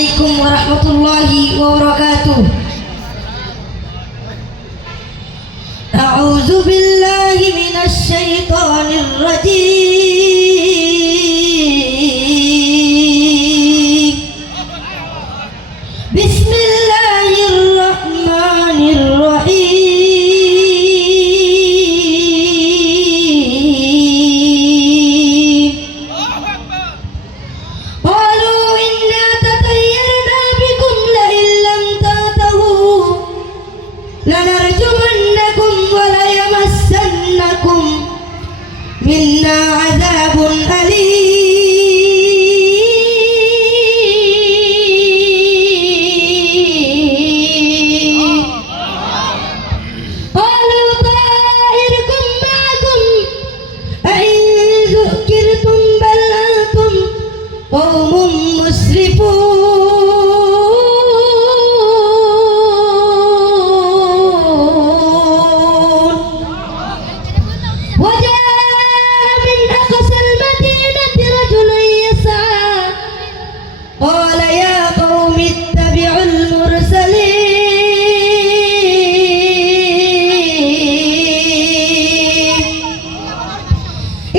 عليكم ورحمة الله وبركاته. أعوذ بالله من الشيطان الرجيم. بسم الله الرحمن الرحيم. قالوا إنا تطيرنا بكم لئن لم تنتهوا لنرجمنكم وليمسنكم منا عذاب أليم. قالوا طائركم معكم أئن ذكرتم بل أنتم قوم مسرفون. وجاء من أقصى المدينة رجل يسعى قال يا قوم اتبعوا المرسلين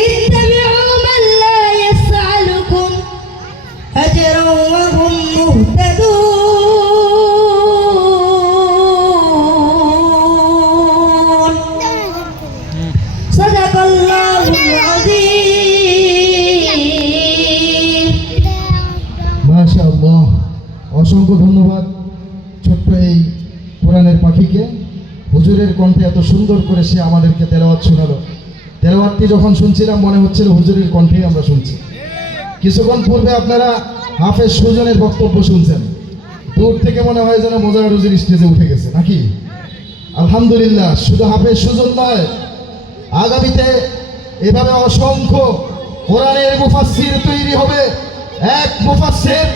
اتبعوا من لا يسألكم أجرا وهم مهتدون. صدق الله العظيم. মাশাআল্লাহ, অসংখ্য ধন্যবাদ ছোট্ট এই কোরআনের পাখিকে। হুজুরের কণ্ঠে এত সুন্দর করে সে আমাদেরকে তেলাওয়াত শোনালো। তেলাওয়াতটি যখন শুনছিলাম মনে হচ্ছিল হুজুরের কণ্ঠেই আমরা শুনছি। কিছুক্ষণ পূর্বে আপনারা হাফেজ সুজনের বক্তব্য শুনছেন। দূর থেকে মনে হয় যেন মোজাহির হুজুর স্টেজে উঠে গেছে নাকি? আলহামদুলিল্লাহ, শুধু হাফেজ সুজন নয়, আগামীতে এভাবে অসংখ্য কোরআনের মুফাসসির তৈরি হবে। এক মুফাসসির,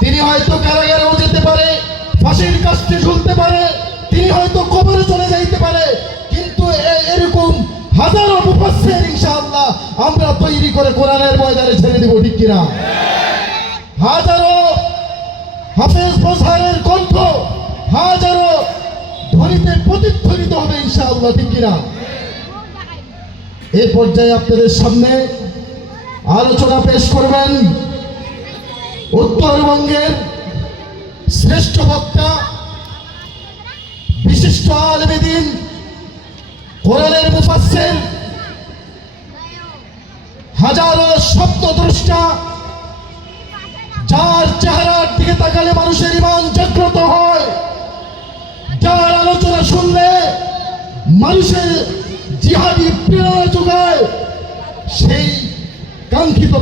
তিনি হয়তো কারাগারেও যেতে পারে, ফাঁসির কাস্টে ঝুলতে পারে, তিনি হয়তো কবরে চলে যাইতে পারে, কিন্তু এরকম হাজারো মুফাসসির ইনশাআল্লাহ আমরা তৈরি করে কোরআনের ময়দানে ছেড়ে দেব, ঠিক কিনা? হাজারো হাফেজ মোজাহিরের কণ্ঠ হাজারো ধ্বনিতে প্রতিধ্বনিত হবে ইনশাআল্লাহ, ঠিক কিনা? এই পর্যায়ে আপনাদের সামনে আলোচনা পেশ করবেন উত্তরবঙ্গের শ্রেষ্ঠ বক্তা, বিশিষ্ট আলেমে দ্বীন, কোরআনের মুফাসসির, হাজারো শব্দদ্রষ্টা, যার চেহারার দিকে তাকালে মানুষের ঈমান জাগ্রত হয়, যার আলোচনা শুনলে মানুষের জিহাদি প্রেরণা যোগায়, সেই কাঙ্ক্ষিত